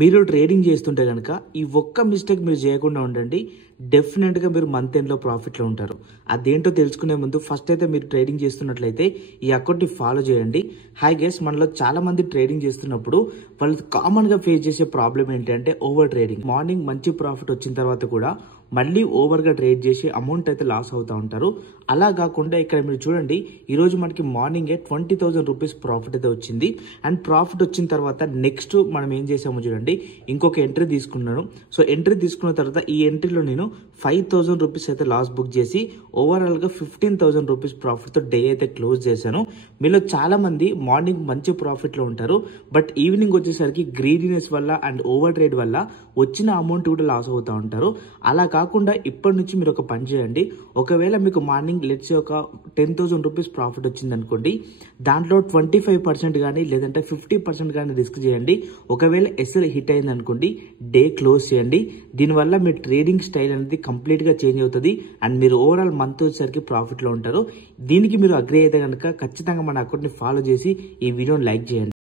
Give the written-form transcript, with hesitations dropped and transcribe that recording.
మీరు ట్రేడింగ్ చేస్తుంటే కనుక ఈ ఒక్క మిస్టేక్ మీరు చేయకుండా ఉండండి. డెఫినెట్గా మీరు మంత్ ఎండ్లో ప్రాఫిట్లో ఉంటారు. అదేంటో తెలుసుకునే ముందు ఫస్ట్ అయితే మీరు ట్రేడింగ్ చేస్తున్నట్లయితే ఈ అకౌంట్ని ఫాలో చేయండి. హాయ్ గైస్, మనలో చాలా మంది ట్రేడింగ్ చేస్తున్నప్పుడు వాళ్ళు కామన్గా ఫేస్ చేసే ప్రాబ్లం ఏంటంటే ఓవర్ ట్రేడింగ్. మార్నింగ్ మంచి ప్రాఫిట్ వచ్చిన తర్వాత కూడా మళ్ళీ ఓవర్గా ట్రేడ్ చేసి అమౌంట్ అయితే లాస్ అవుతూ ఉంటారు. అలా కాకుండా ఇక్కడ మీరు చూడండి, ఈరోజు మనకి మార్నింగే 20,000 రూపీస్ ప్రాఫిట్ అయితే వచ్చింది. అండ్ ప్రాఫిట్ వచ్చిన తర్వాత నెక్స్ట్ మనం ఏం చేసామో చూడండి, ఇంకొక ఎంట్రీ తీసుకున్నాను. సో ఎంట్రీ తీసుకున్న తర్వాత ఈ ఎంట్రీలో నేను 5,000 రూపీస్ అయితే లాస్ బుక్ చేసి ఓవరాల్గా 15,000 రూపీస్ ప్రాఫిట్తో డే అయితే క్లోజ్ చేశాను. మీలో చాలా మంది మార్నింగ్ మంచి ప్రాఫిట్లో ఉంటారు, బట్ ఈవినింగ్ వచ్చేసరికి గ్రీడీనెస్ వల్ల అండ్ ఓవర్ ట్రేడ్ వల్ల వచ్చిన అమౌంట్ కూడా లాస్ అవుతూ ఉంటారు. అలా కాకుండా ఇప్పటి నుంచి మీరు ఒక పని చేయండి. ఒకవేళ మీకు మార్నింగ్ లెట్స్ ఒక 10,000 రూపీస్ ప్రాఫిట్ వచ్చింది అనుకోండి, దాంట్లో 25% కానీ లేదంటే 50% కానీ రిస్క్ చేయండి. ఒకవేళ ఎస్ఎల్ హిట్ అయింది అనుకోండి, డే క్లోజ్ చేయండి. దీనివల్ల మీ ట్రేడింగ్ స్టైల్ అనేది కంప్లీట్గా చేంజ్ అవుతుంది అండ్ మీరు ఓవరాల్ మంత్ వచ్చేసరికి ప్రాఫిట్లో ఉంటారు. దీనికి మీరు అగ్రీ అయితే కనుక ఖచ్చితంగా మన అకౌంట్ని ఫాలో చేసి ఈ వీడియోని లైక్ చేయండి.